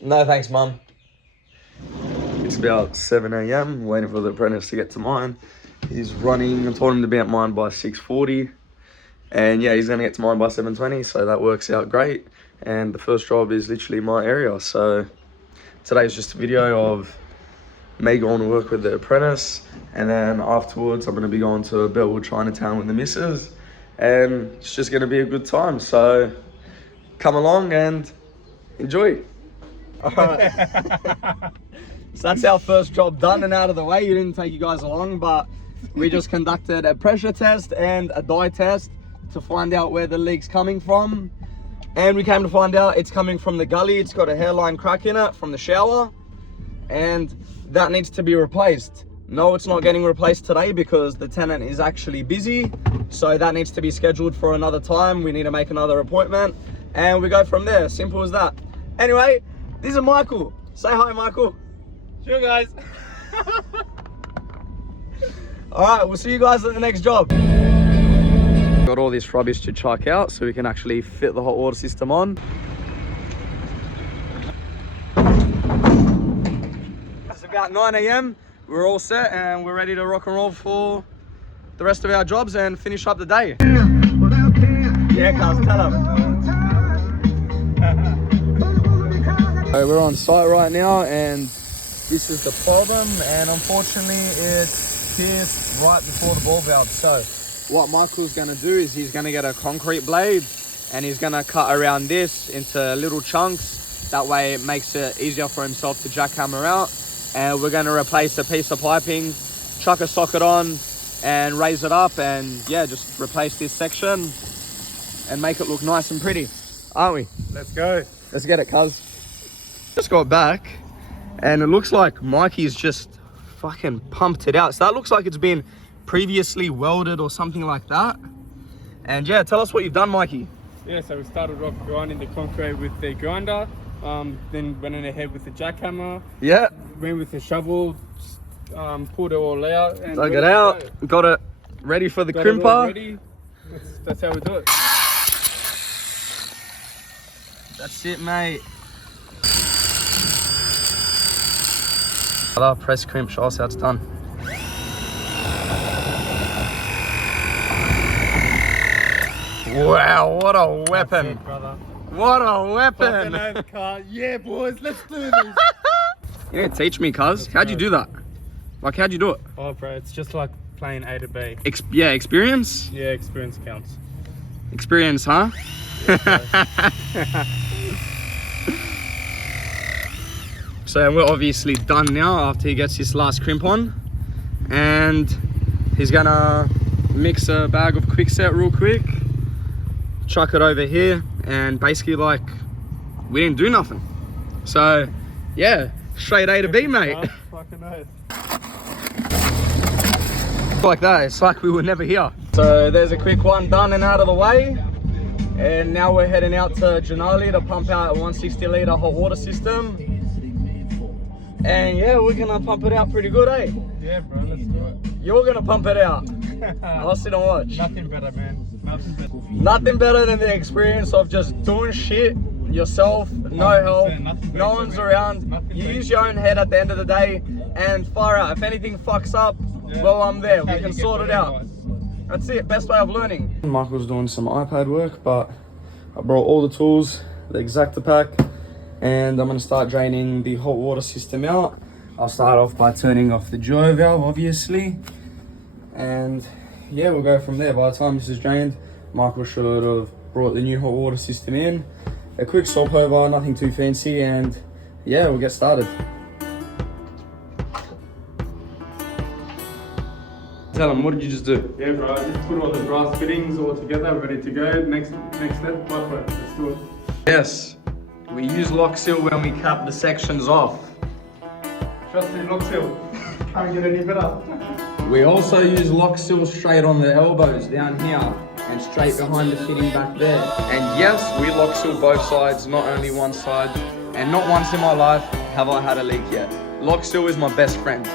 No thanks, Mum. It's about 7 a.m. waiting for the apprentice to get to mine. He's running. I told him to be at mine by 6:40. And yeah, he's going to get to mine by 7:20, so that works out great. And the first job is literally my area. So today's just a video of me going to work with the apprentice. And then afterwards, I'm going to be going to Bellwood Chinatown with the missus. And it's just going to be a good time. So come along and enjoy. All right. So that's our first job done and out of the way. You didn't take you guys along, but we just conducted a pressure test and a dye test to find out where the leak's coming from. And we came to find out it's coming from the gully. It's got a hairline crack in it from the shower, and that needs to be replaced. No, it's not getting replaced today because the tenant is actually busy. So that needs to be scheduled for another time. We need to make another appointment and we go from there. Simple as that. Anyway, this is Michael. Say hi, Michael. Sure, guys. All right, we'll see you guys at the next job. Got all this rubbish to chuck out so we can actually fit the hot water system on. It's about 9 a.m. We're all set and we're ready to rock and roll for the rest of our jobs and finish up the day. Yeah, cuz, tell them. We're on site right now and this is the problem, and unfortunately it's pierced right before the ball valve. So what Michael's going to do is he's going to get a concrete blade and he's going to cut around this into little chunks. That way it makes it easier for himself to jackhammer out. And we're going to replace a piece of piping, chuck a socket on and raise it up, and yeah, just replace this section and make it look nice and pretty, aren't we? Let's go. Let's get it, cuz. Just got back and it looks like Mikey's just fucking pumped it out. So that looks like it's been previously welded or something like that. And yeah, tell us what you've done, Mikey. Yeah, so we started off grinding the concrete with the grinder, then went ahead with the jackhammer. Yeah. Went with the shovel, pulled it all out. And dug it out, got it ready for the crimper. That's how we do it. That's it, mate. Press crimp, show us how it's done. Wow, what a weapon. That's it, brother. What a weapon. Overcut. Yeah, boys, let's do this. You need to teach me, cuz. How'd you do that? Like, how'd you do it? Oh, bro, it's just like playing A to B. Yeah, experience? Yeah, experience counts. Experience, huh? So we're obviously done now after he gets his last crimp on. And he's gonna mix a bag of Quickset real quick, chuck it over here, and basically like, we didn't do nothing. So yeah, straight A to B, mate. Fucking nice. Like that, it's like we were never here. So there's a quick one done and out of the way. And now we're heading out to Janali to pump out a 160 litre hot water system. And yeah, we're gonna pump it out pretty good, eh? Yeah, bro, let's do it. You're gonna pump it out. I'll sit and watch. Nothing better, man. Nothing better. Nothing better than the experience of just doing shit yourself, no help, no one's around. You use your own head at the end of the day, and far out. If anything fucks up, well, I'm there. We can sort it out. That's it. Best way of learning. Michael's doing some iPad work, but I brought all the tools, the Exacta pack, and I'm going to start draining the hot water system out. I'll start off by turning off the GO valve, obviously, and yeah, we'll go from there. By the time this is drained, Michael should have brought the new hot water system in. A quick swap over, nothing too fancy, and yeah, we'll get started. Tell him, what did you just do? Yeah, bro, just put all the brass fittings all together, ready to go. Next step, let's do it. Yes, we use lock seal when we cap the sections off. Trust me, lock seal. Can't get any better. We also use lock seal straight on the elbows down here and straight behind the fitting back there. And yes, we lock seal both sides, not only one side. And not once in my life have I had a leak yet. Lock seal is my best friend.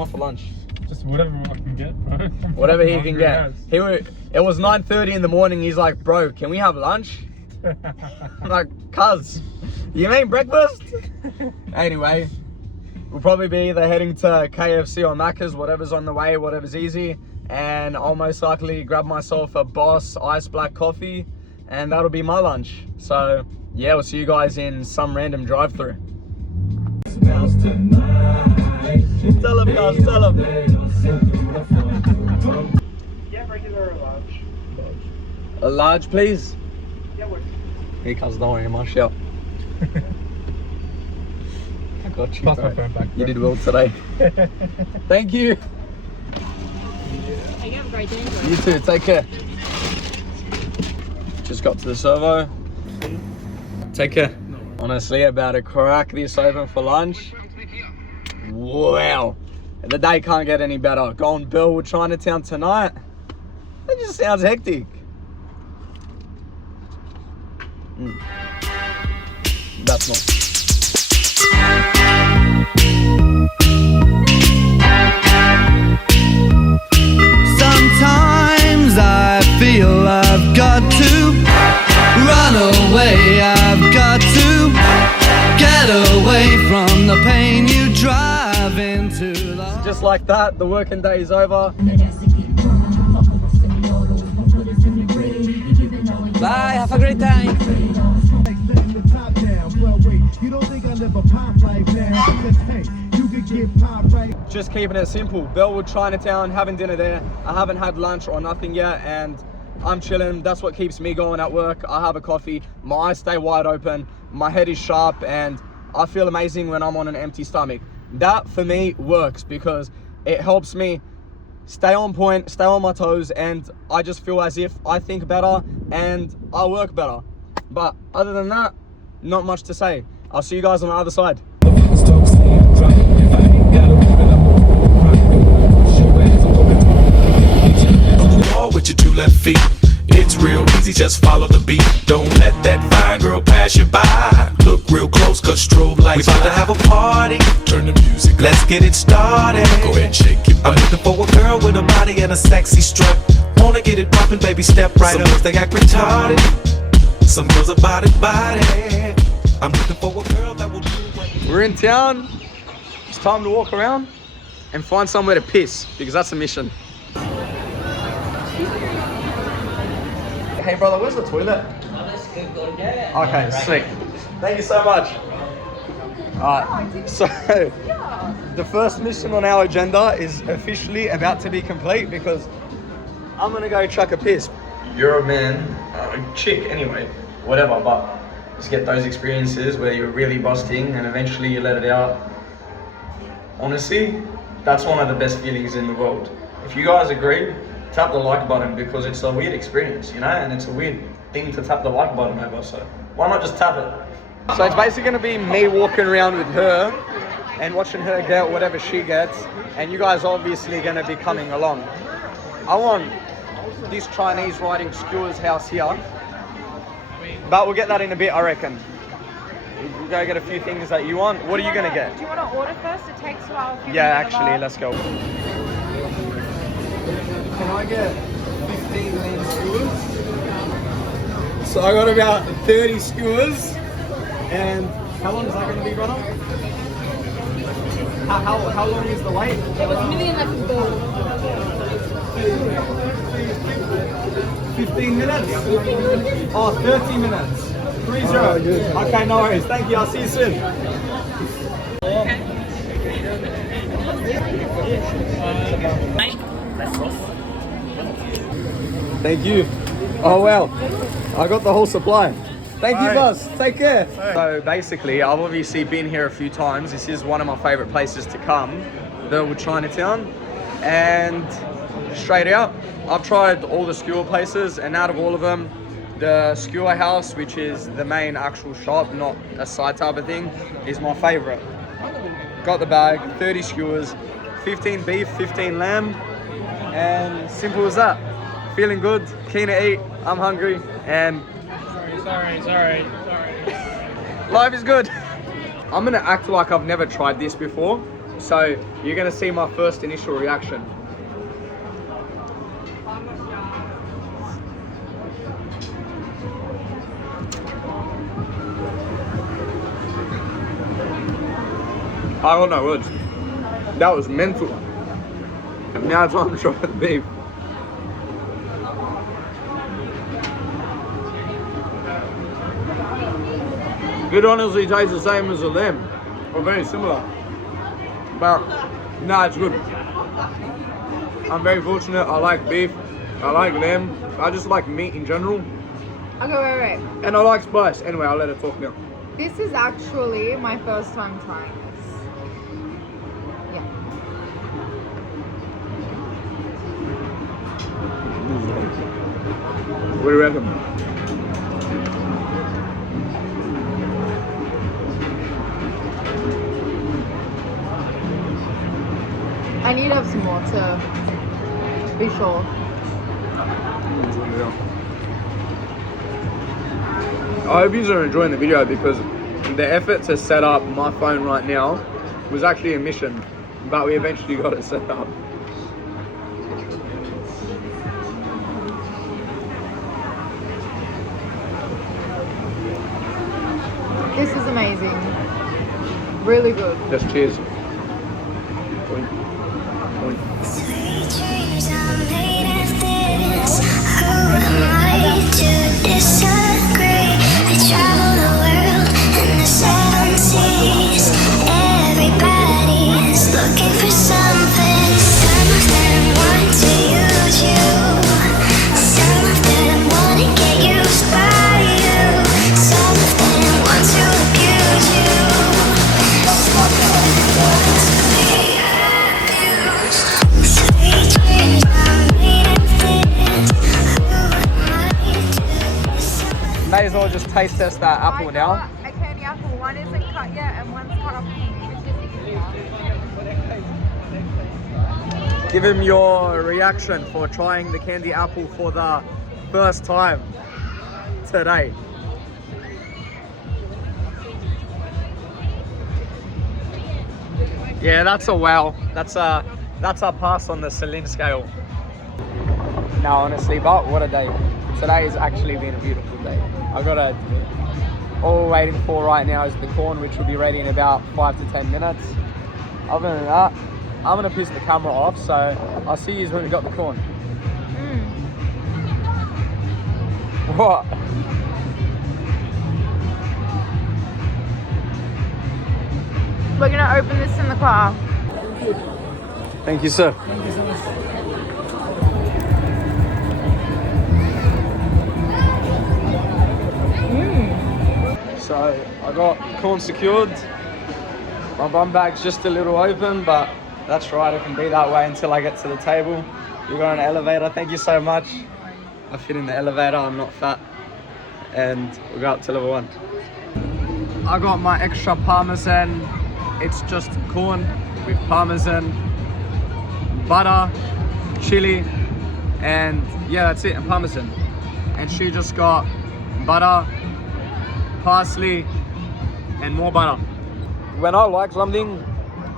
want for lunch? Just whatever I can get, bro. Whatever he can get. It was 9:30 in the morning. He's like, bro, can we have lunch? I'm like, cuz, you mean breakfast? Anyway, we'll probably be either heading to KFC or Macca's, whatever's on the way, whatever's easy. And I'll most likely grab myself a Boss Ice Black coffee, and that'll be my lunch. So yeah, we'll see you guys in some random drive-through. Tell him, guys, tell him. Yeah, regular or large? A large, please. Yeah, what? Here comes, don't worry, my shout. I got you. Pass my bro. phone back. You did well today. Thank you. Hey, you have a great day. You too, take care. Just got to the servo. Take care. Honestly, about to crack this open for lunch. Wow. The day can't get any better. Going Bellwood Chinatown tonight. That just sounds hectic. That's not. Sometimes I feel I've got to run away, I've got to get away from the pain you drive into the... Just like that, the working day is over. Bye, have a great time. Just keeping it simple. Bellwood Chinatown, having dinner there. I haven't had lunch or nothing yet, and I'm chilling. That's what keeps me going at work. I have a coffee, my eyes stay wide open, my head is sharp, and I feel amazing when I'm on an empty stomach. That for me works because it helps me stay on point, stay on my toes, and I just feel as if I think better and I work better. But other than that, not much to say. I'll see you guys on the other side. With your two left feet, it's real easy, just follow the beat. Don't let that fine girl pass you by. Look real close, cause strobe lights. We about to have a party, turn the music, let's get it started. Go ahead and shake your butt. I'm looking for a girl with a body and a sexy strut. Wanna get it poppin', baby, step right up. Some girls they act retarded, some girls are body. I'm looking for a girl that will do what... We're in town. It's time to walk around and find somewhere to piss, because that's the mission. Hey brother, where's the toilet? Okay, sweet. Thank you so much. Alright, so the first mission on our agenda is officially about to be complete because I'm gonna go chuck a piss. You're a man, chick anyway, whatever, but just get those experiences where you're really busting and eventually you let it out. Honestly, that's one of the best feelings in the world. If you guys agree, tap the like button because it's a weird experience, you know, and it's a weird thing to tap the like button over, so why not just tap it? So it's basically going to be me walking around with her and watching her get whatever she gets, and you guys are obviously going to be coming along. I want this Chinese riding skewers house here, but we'll get that in a bit, I reckon. We'll go get a few things that you want. What are you going to get? Do you want to order first? It takes a while. Yeah, actually, let's go. Can I get 15 lean skewers? So I got about 30 skewers. And how long is that going to be, brother? How long is the wait? It was a million left to go. 15 minutes? Oh, 30 minutes. 3-0. Okay, no worries. Thank you. I'll see you soon. Thank you. Oh well, I got the whole supply. Thank you, boss. Take care. So basically, I've obviously been here a few times. This is one of my favorite places to come, Bellwood Chinatown. And straight out, I've tried all the skewer places, and out of all of them, the skewer house, which is the main actual shop, not a side type of thing, is my favorite. Got the bag, 30 skewers, 15 beef, 15 lamb, and simple as that. Feeling good, keen to eat, I'm hungry, and Sorry. life is good. I'm gonna act like I've never tried this before, So you're gonna see my first initial reaction. I don't know words. That was mental. Now it's time to try the beef. It honestly tastes the same as a lamb, or very similar. But no, it's good. I'm very fortunate. I like beef. I like lamb. I just like meat in general. Okay, wait. And I like spice. Anyway, I'll let her talk now. This is actually my first time trying this. Yeah. What do you reckon? I need to have some more to be sure. I hope you are enjoying the video because the effort to set up my phone right now was actually a mission, but we eventually got it set up. This is amazing. Really good. Just cheers. Sweet dreams are made of this. Who am I to disagree? I travel the world and the seven seas. Everybody is looking for something. Some of them want to use you. Some of them want to get used by you. Some of them want to abuse you. Some of them want to be abused. Sweet dreams are made of this. Who am I to decide? May as well just taste test that apple I now. got a candy apple. One isn't cut yet and one's cut off. Give him your reaction for trying the candy apple for the first time today. Yeah, that's a wow. That's a pass on the Celine scale. No, honestly, but what a day. Today has actually been a beautiful day. I gotta admit. All we're waiting for right now is the corn, which will be ready in about 5 to 10 minutes. Other than that, I'm gonna piss the camera off, so I'll see you when we got the corn. What? We're gonna open this in the car. Thank you, sir. So I got corn secured. My bum bag's just a little open, but that's right, it can be that way until I get to the table. You got an elevator, thank you so much. I fit in the elevator, I'm not fat. And we'll go up to level 1. I got my extra parmesan. It's just corn with parmesan, butter, chili, and yeah, that's it, and parmesan. And she just got butter, parsley, and more butter. When I like something,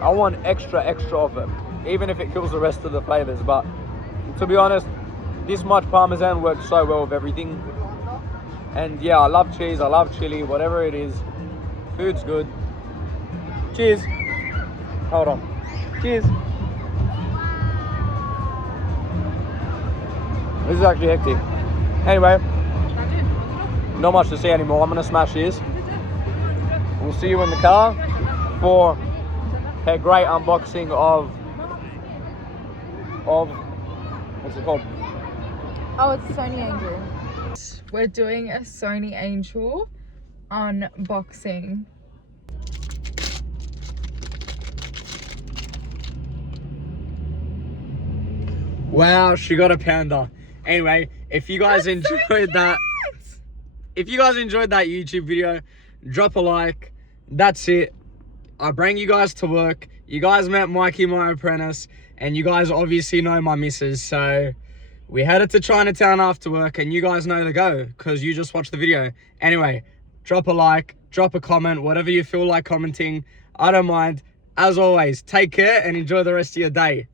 I want extra of it, even if it kills the rest of the flavors. But to be honest, this much parmesan works so well with everything. And yeah, I love cheese, I love chili, whatever it is, food's good. Cheers. Hold on. Cheers. This is actually hectic. Anyway, not much to see anymore. I'm gonna smash this. We'll see you in the car for a great unboxing of what's it called? Oh, it's a Sony Angel. We're doing a Sony Angel unboxing. Wow, she got a panda. Anyway, if you guys enjoyed that YouTube video, drop a like. That's it. I bring you guys to work. You guys met Mikey, my apprentice, and you guys obviously know my missus. So we headed to Chinatown after work, and you guys know the go because you just watched the video. Anyway, drop a like, drop a comment, whatever you feel like commenting. I don't mind. as always, take care and enjoy the rest of your day.